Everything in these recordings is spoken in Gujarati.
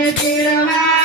Mentira, vai.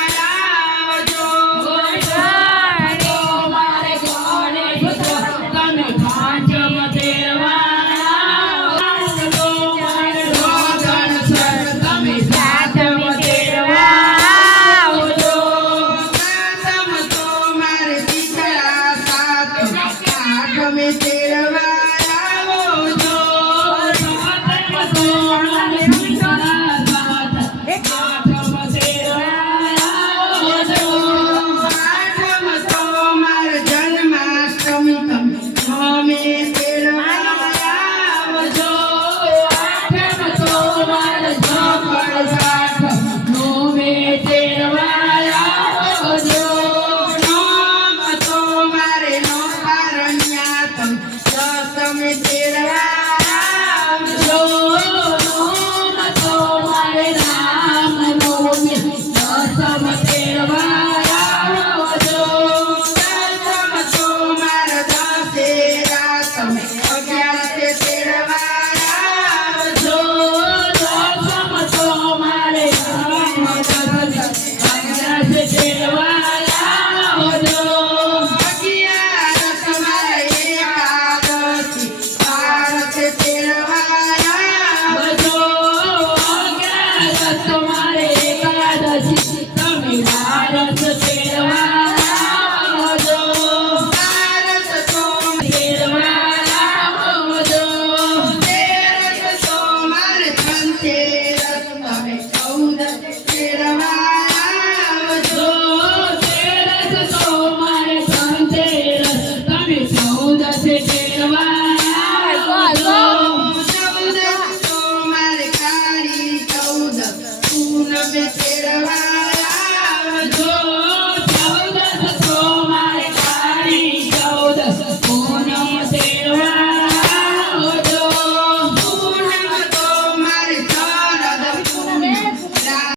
ಭೈರವಾ તેડવા આવજો